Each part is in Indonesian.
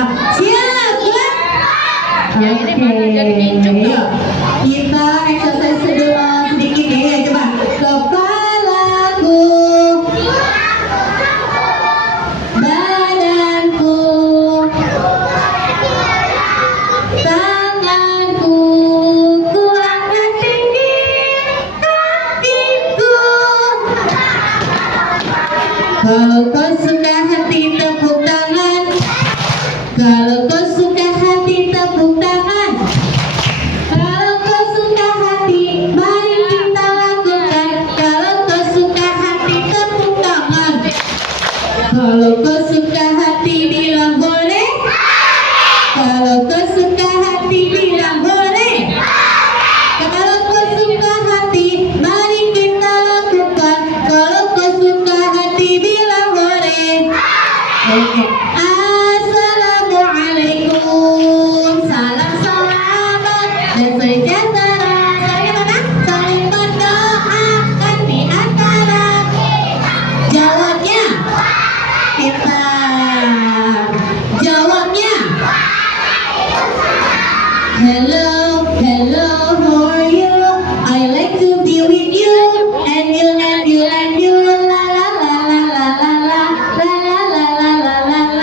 Coba siap, gerak. Yang ini mana jadi kincuk tuh? Kita exercise dulu sedikit ya. Coba kepalaku, badanku, tanganku, ku angkat tinggi kakiku. Kalau kau suka hati tepuk tangan. Kalau kau suka hati tepuk tangan. Kalau kau suka hati, mari kita lakukan. Kalau kau suka hati tepuk tangan. Kalau kau suka hati bilang boleh. Kalau kau suka hati bilang boleh. Kalau kau suka hati, mari kita lakukan. Kalau kau suka hati bilang boleh. Oke. Assalamualaikum. Salam selamat dan sejahtera. Saling mana? Saling mendoakan di antara. Jawabnya kita. Jawabnya hello, hello, how are you? I like to be with you. And you, and you, and you. La la la la la la la la la la la la la.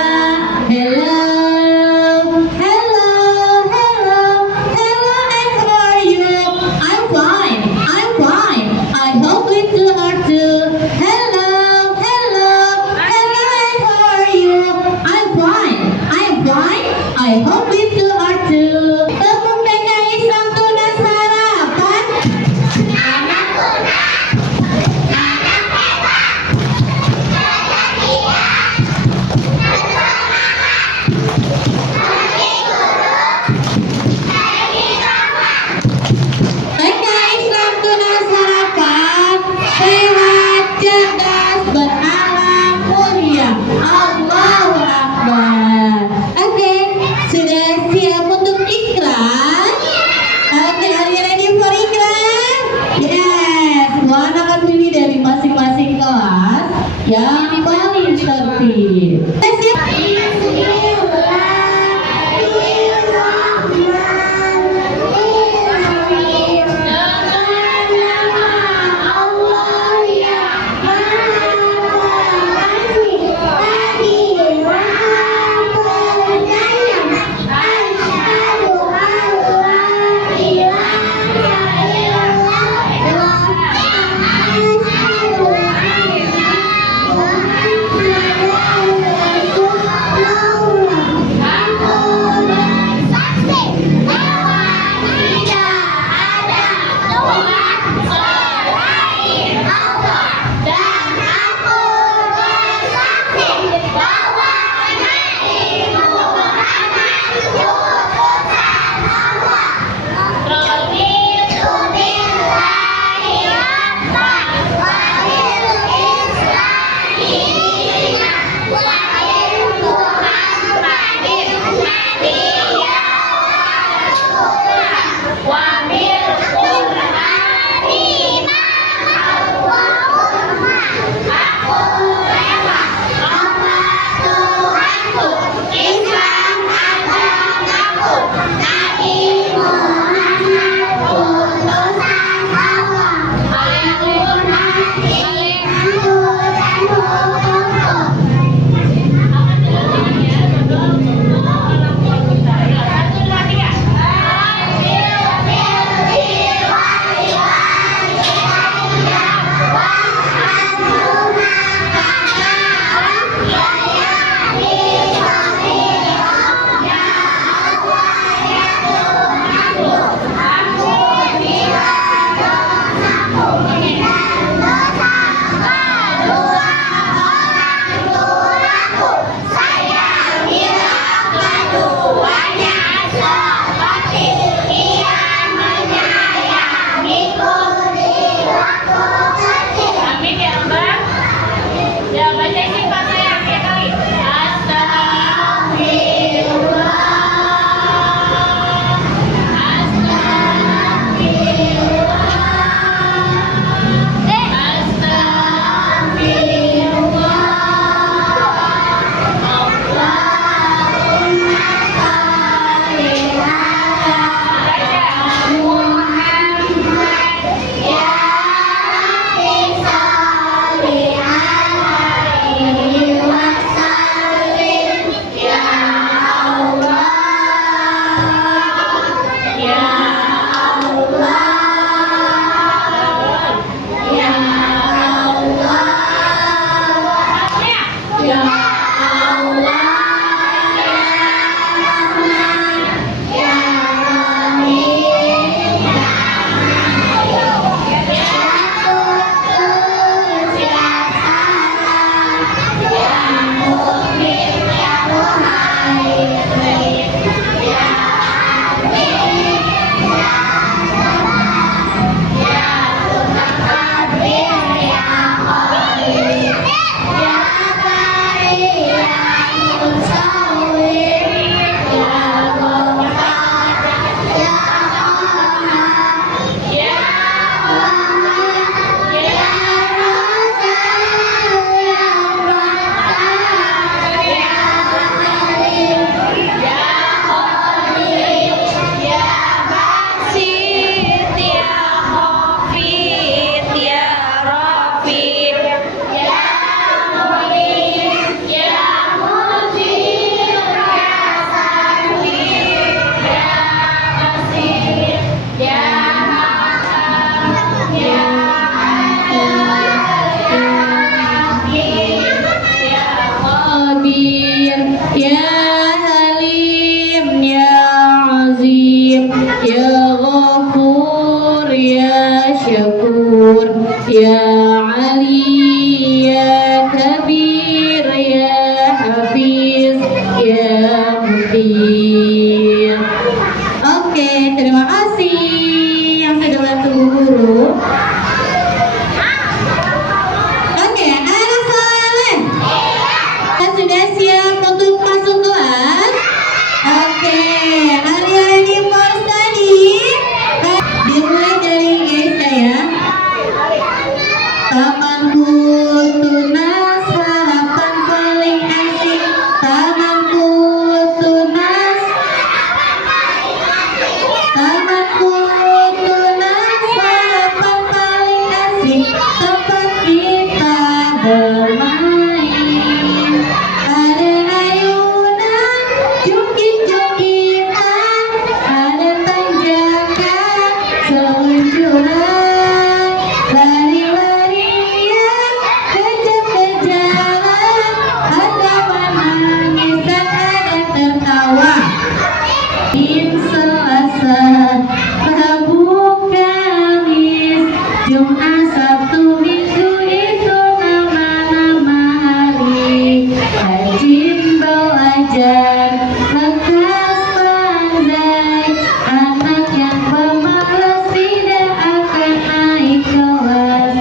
belajar, lekas pandai. Anak yang pemalas tidak akan naik kelas.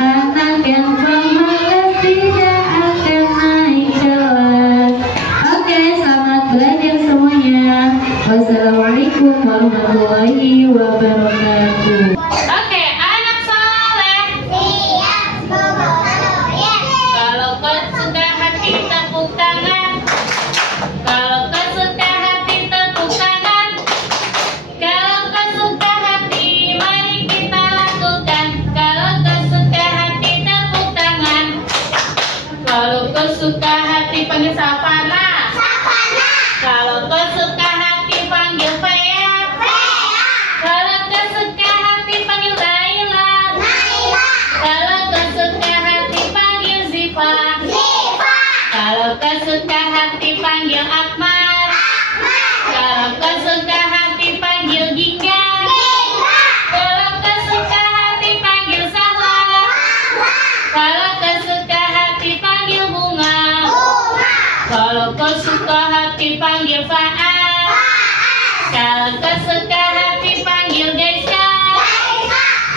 Anak yang pemalas tidak akan naik kelas. Oke, selamat belajar semuanya. Wassalamualaikum warahmatullahi wabarakatuh. Oke, anak soleh. Kalau kau suka hati tepuk tangan. Kalau kau suka hati tepuk tangan. Kalau kau suka hati mari kita lakukan. Kalau kau suka hati tepuk tangan. Kalau kau suka hati panggil Savana. Kalau kau suka hati panggil Fea. Kalau kau suka hati panggil Laila. Kalau kau suka hati panggil Ziva. Kalau kau suka hati panggil Akmal. Kalau kau suka hati panggil Gingga. Kalau kau suka hati panggil Sahla. Kalau kau suka hati panggil Bunga. Kalau kau suka hati panggil Faat. Kalau kau suka hati panggil Geisha.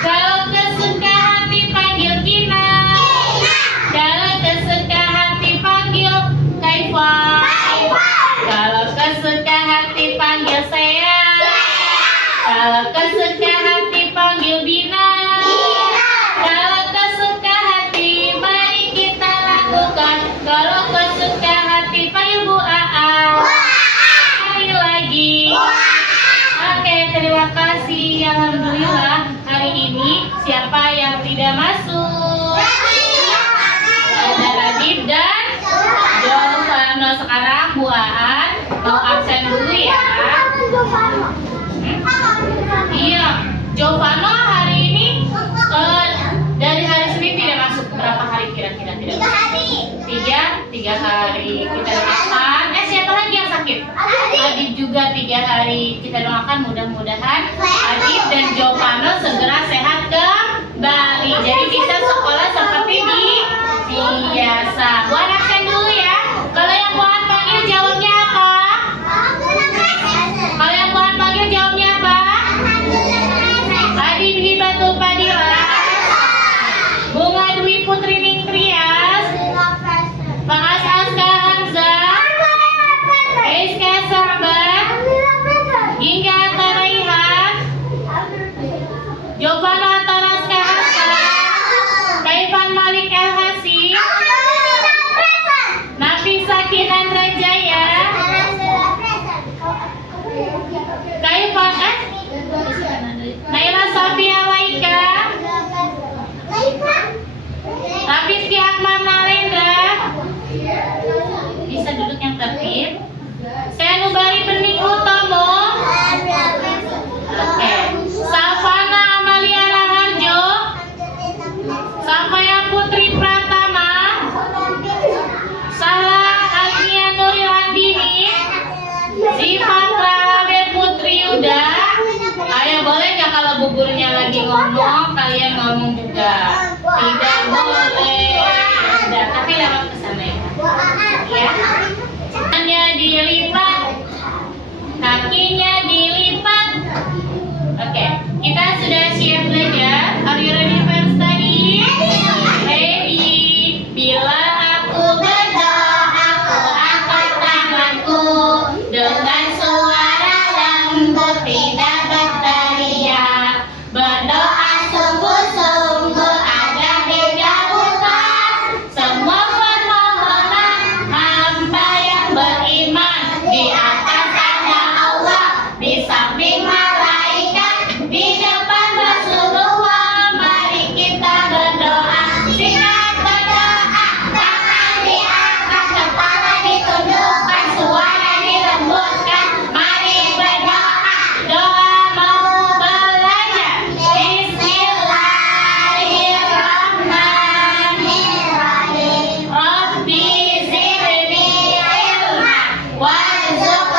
Kalau kau suka hati panggil Gina. Kalau kau suka hati panggil Kaifa. Kalau kau suka hati panggil Sea. Kalau kau suka hati panggil Bina. Kalau kau suka hati mari kita lakukan. Kalau kau suka hati panggil Bu Aa. Sekali lagi. Oke, terima kasih. Alhamdulillah hari ini siapa yang tidak masuk? Ada Radit dan Jovano. Sekarang Bu Aan mau absen dulu ya. Iya, Jovano hari ini dari hari Senin tidak masuk. Berapa hari kira-kira tidak masuk? Tiga hari. Kita doakan. Siapa lagi yang sakit? Adit juga 3 hari. Kita doakan mudah-mudahan Adit dan Jovano segera sehat kembali. Jadi bisa sekolah seperti biasa. Buat absen dulu ya. Kalau yang buat panggil jawabnya apa? Kalau yang buat panggil jawabnya apa? Adi Hibatul Fadila. Bunga Dwi Putri Ningtrias. Faas Aska Hamzah. Rizka Sahabat. Gingga Taraihan. Jovano Ataraska Hasan. Kaifan Malik El Hasim. Nafisa Kinan Rajaya. Kaifan Naila Safia Laika. Rafiski Akmal Nalendra. Bisa duduk yang tertib. Senubari Bening Utomo. Oke. Savana Amalia Raharjo. Safaya Putri Pratama. Sahla Agnia Nuril Andini. Zifatra Habib Putri Yuda. Ayo boleh nggak kalau bu gurunya lagi ngomong kalian ngomong juga? Tidak boleh. Udah, tapi lewat ke sana ya. Tangannya dilipat, kakinya dilipat. Oke, kita sudah siap belajar. Are you ready for study? Ready. Bila aku berdoa, aku angkat tanganku dengan suara lembut, tidak berteriak. Berdoa sungguh-sungguh agar dikabulkan semua permohonan hamba yang beriman. Di atas ada Allah, di samping malaikat, di depan Rasulullah. Mari kita berdoa. Singkat berdoa, tangan diangkat, kepala ditundukkan, suara dilembutkan. Mari berdoa, doa mau belajar. Bismillahirrahmanirrahim. Rabbi zidni ilma warzuqni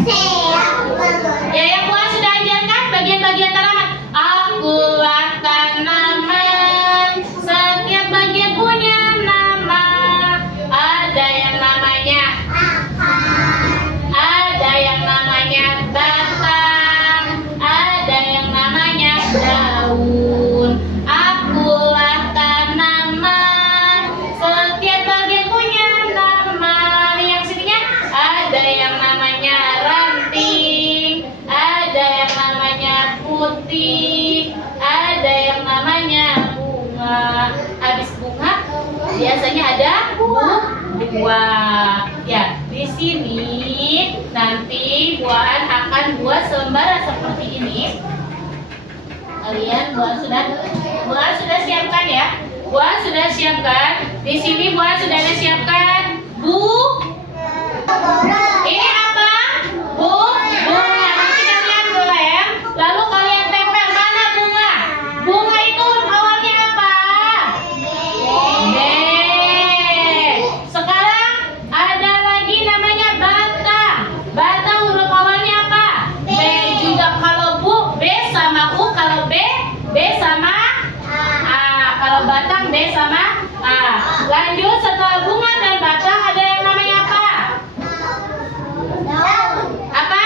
Ya, yang Buah sudah ajarkan bagian-bagian tanaman. Akulah tanaman, setiap bagian punya nama. Ada yang namanya batang, ada yang namanya daun. Akulah tanaman, setiap bagian punya nama. Nih yang sininya ada yang namanya ranting, ada yang namanya putih, ada yang namanya bunga. Habis bunga biasanya ada buah. Ya, di sini nanti buahan akan buat sembara seperti ini. Kalian buah sudah siapkan ya. Buah sudah siapkan. Di sini buah sudah ada siapkan ini apa? Bunga. Nanti kalian lem, lalu kalian tempel. Mana bunga? Bunga itu awalnya apa? B. Sekarang ada lagi namanya batang. Batang huruf awalnya apa? B juga. Kalau B sama U. Kalau B sama A. Kalau batang B sama A. Lanjut, setelah bunga dan batang ada yang namanya apa? Apa?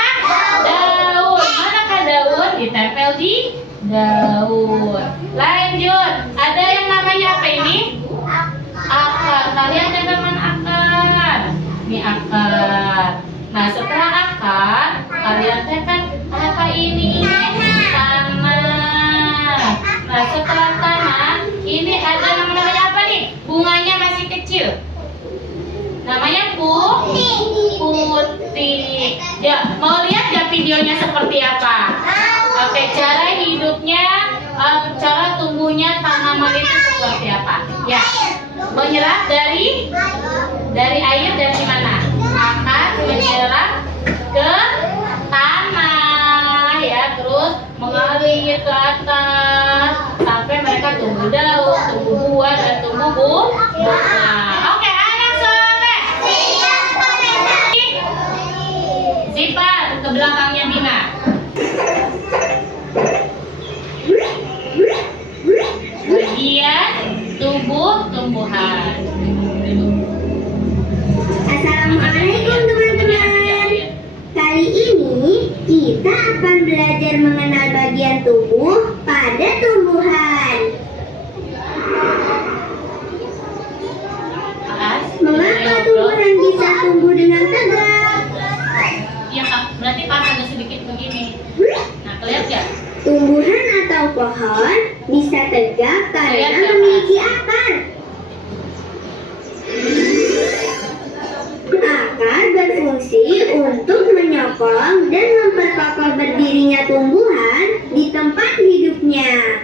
Daun. Manakah daun? Ditempel di daun. Lanjut, ada yang namanya apa ini? Akar. Kalian tempel mana akar? Ini akar. Nah, setelah akar kalian tempel apa ini? Tanah. Nah, setelah tanah ini ada namanya apa nih? Bunganya masih kecil. Namanya putih. Ya, mau lihat ya videonya seperti apa? Oke, cara hidupnya, cara tumbuhnya tanaman itu seperti apa? Ya, menyerap dari air dari mana? Akan menyerap ke tanah ya, terus mengalir ke atas sampai mereka tumbuh daun, tumbuh buah dan tumbuh bunga. Oke, anak soleh. Sifat ke belakangnya Bina. Bagian tumbuhan. Assalamualaikum teman-teman. Kali ini kita akan belajar mengenal bagian tubuh pada tumbuhan. Mengapa tumbuhan bisa tumbuh dengan tegak? Ya, berarti pas ada sedikit begini. Nah, kelihatan ya? Tumbuhan atau pohon bisa tegak karena memiliki akar. Akar berfungsi untuk menyokong dan memperkokoh berdirinya tumbuhan di tempat hidupnya.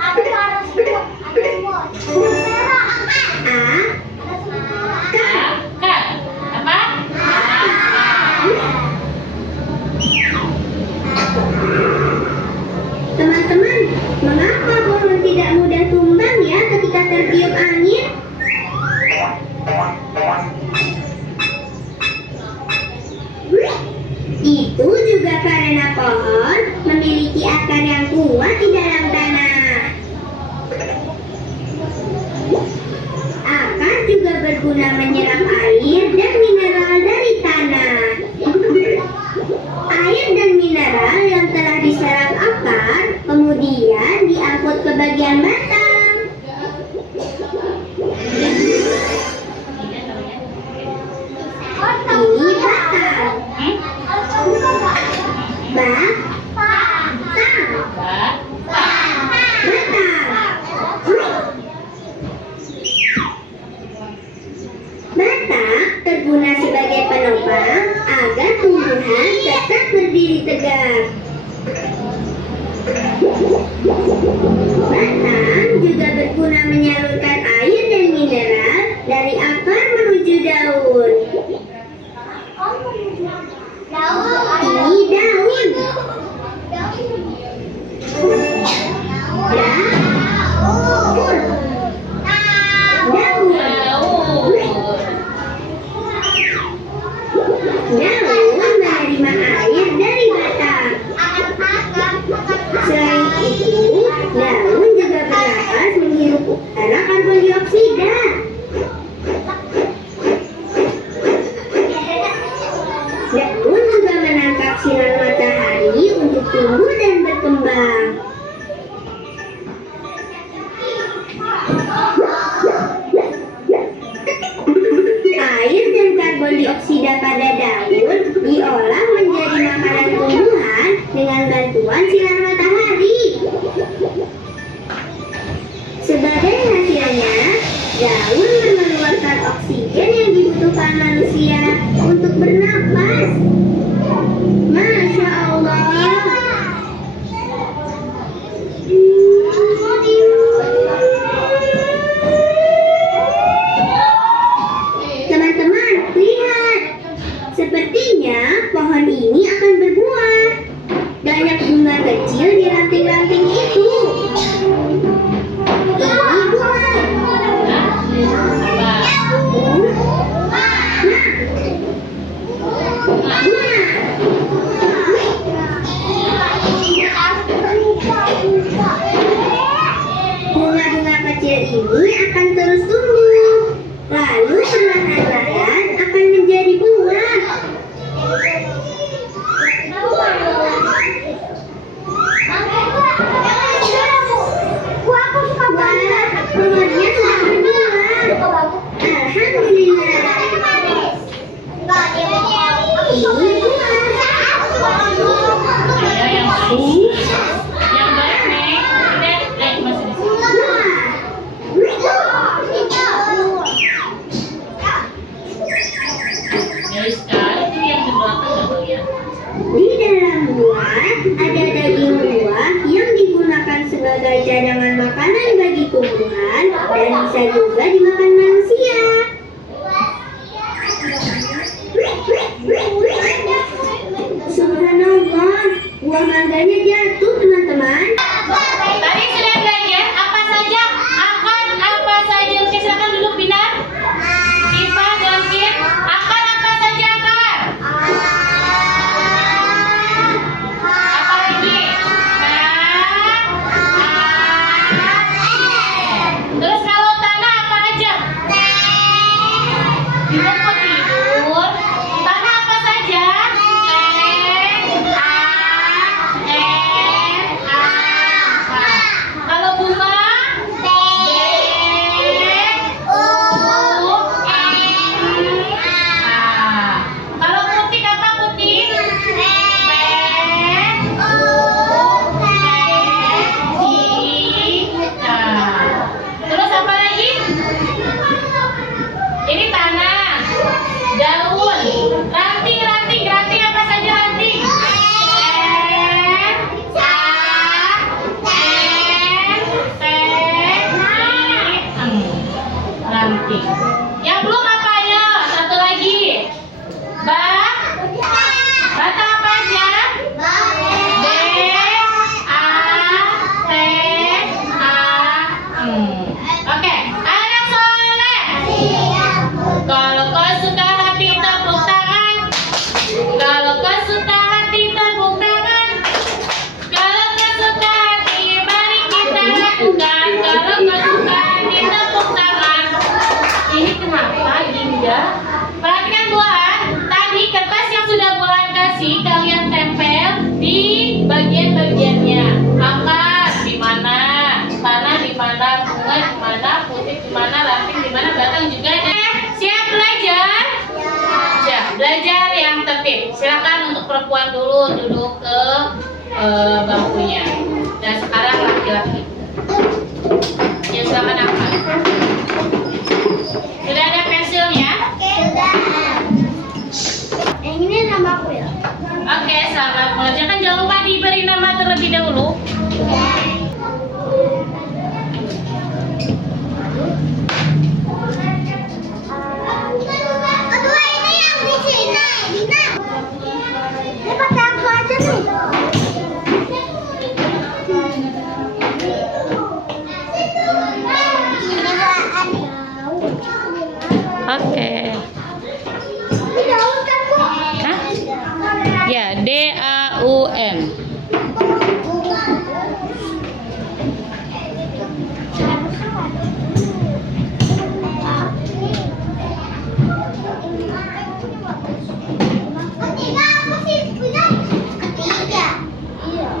Akar. Apa? Teman-teman, mengapa pohon tidak mudah tumbang ya ketika tertiup angin? Itu juga karena pohon memiliki akar yang kuat di dalam tanah. Akar juga berguna menyerap air dan mineral dari tanah. Air dan mineral yang telah diserap akar kemudian diangkut ke bagian batang. Ini batang. Batang terguna sebagai penopang agar tumbuhan tetap berdiri tegak. Batang juga berguna menyalurkan air dan mineral dari akar menuju daun. Ini daun. Daun tumbuh dan berkembang. Air dan karbon dioksida pada daun diolah menjadi makanan tumbuhan dengan bantuan sinar matahari. Sebagai hasilnya, daun mengeluarkan oksigen yang dibutuhkan manusia untuk bernapas. Masya Allah. Teman-teman, lihat. Sepertinya pohon ini akan berbuah. Banyak bunga kecil di ranting-ranting itu. Ini bunga. Bunga-bunga kecil ini akan terus tumbuh, lalu perlahan-lahan akan menjadi buah. Wah, pohonnya sudah berbuah. Alhamdulillah. Ini buah. Ya, yang baik. Yang baik nih. Masih di sini. Dari sekarang itu yang di belakang nggak ya? Di dalam buah ada daging buah yang digunakan sebagai cadangan makanan bagi tumbuhan dan bisa juga dimakan manusia. Subhanallah, buah mangganya jatuh teman-teman. Tadi sudah belajar apa saja akan apa saja. Oke, silakan duduk Binar. Siva dan Kit. Akan apa saja akan? Apa lagi? Terus kalau tanah apa aja? Binar kok tidur? Tanah apa saja? Kalau bunga? Kalau putih apa putih? Terus apa lagi? Ini tanah, daun, ranting apa saja ranting? Ranting. Yang belum apa ya? Satu lagi. Bata apa aja? Oke, anak soleh. Kalau kau suka hati tepuk tangan. Kalau kau suka hati tepuk tangan. Kalau kau suka hati mari kita lakukan. Kalau kau suka hati tepuk tangan. Ini kenapa Ginda? Perhatikan buah. Tadi kertas yang sudah bulan kasih kalian tempel di bagian-bagiannya. Akar di mana? Tanah di mana? Bunga di mana? Putih di mana? Ranting di mana? Batang juga ada. Siap belajar? Siap belajar yang tertib. Silakan untuk perempuan dulu duduk ke bangkunya. Dan sekarang laki-laki. Ya silakan angkat. Sudah ada pensilnya? Yang ini nama aku ya? Oke, selamat mengerjakan. Jangan lupa diberi nama terlebih dahulu. Kedua ini yang di sini, Dina. Ini pakai aku aja nih. Oke. Ini daun kan, Bu? Hah? Ya, DAUN. Ketiga apa sih? Ketiga. Iya.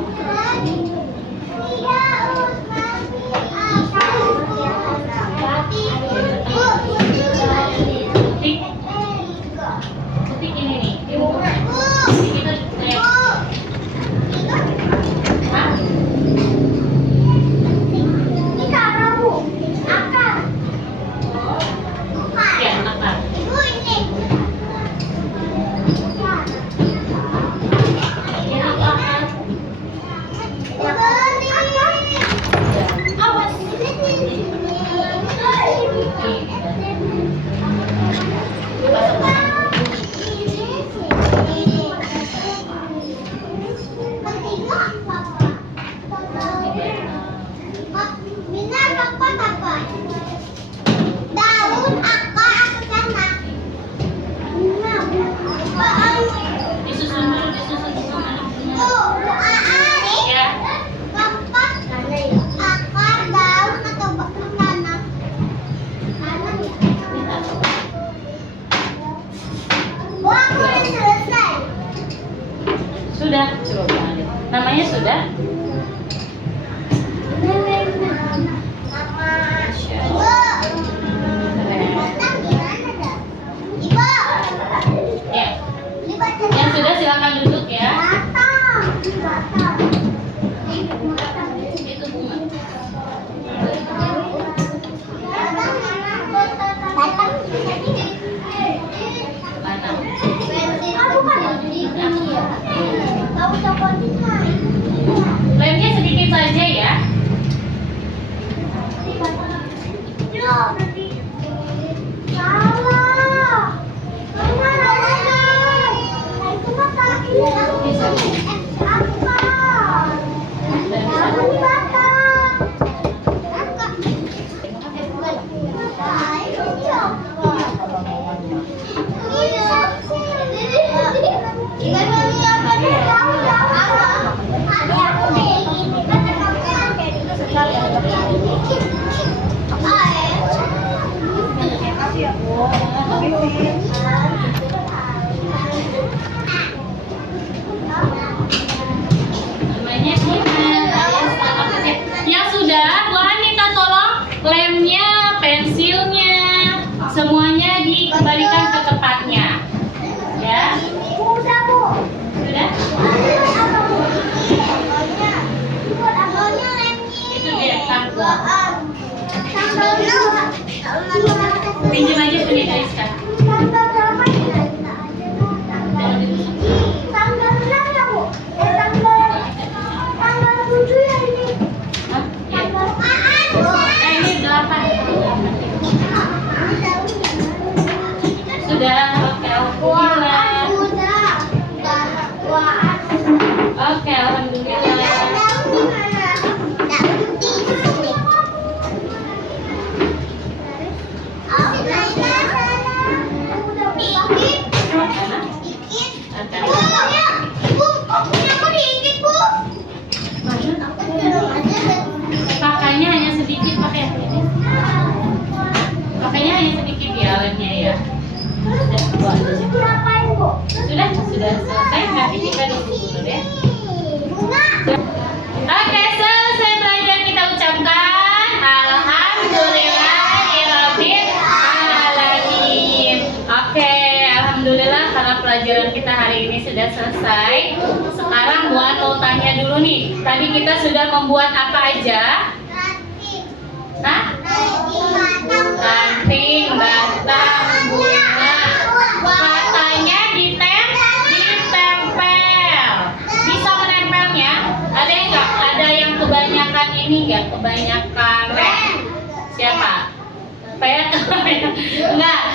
sudah coba. Namanya sudah? Ya. Yang sudah silakan duduk ya. Itu bunga. Mana? Lemnya sedikit saja ya. Namanya yang sudah, Bu Anita tolong lemnya, pensilnya, semuanya dikembalikan ke tempatnya. Ya. Sudah? Itu dia tanggal. Pinjam aja punya Kaiska. Ini 8. Sudah, oke, alhamdulillah. Oke, alhamdulillah. Pakainya hanya sedikit, pakai ini. Pakainya hanya sedikit ya lemnya ya. Sudah selesai. Nanti kita duduk dulu ya. Oke, selesai belajar, kita ucapkan alhamdulillahirabbil alamin. Oke, alhamdulillah karena pelajaran kita hari ini sudah selesai. Sekarang Bu An mau tanya dulu nih. Tadi kita sudah membuat apa aja? Hah? Ranting, batang, bunga. Katanya ditempel. Bisa menempelnya? Ada yang nggak? Ada yang kebanyakan ini nggak? Kebanyakan rem? Siapa? Enggak.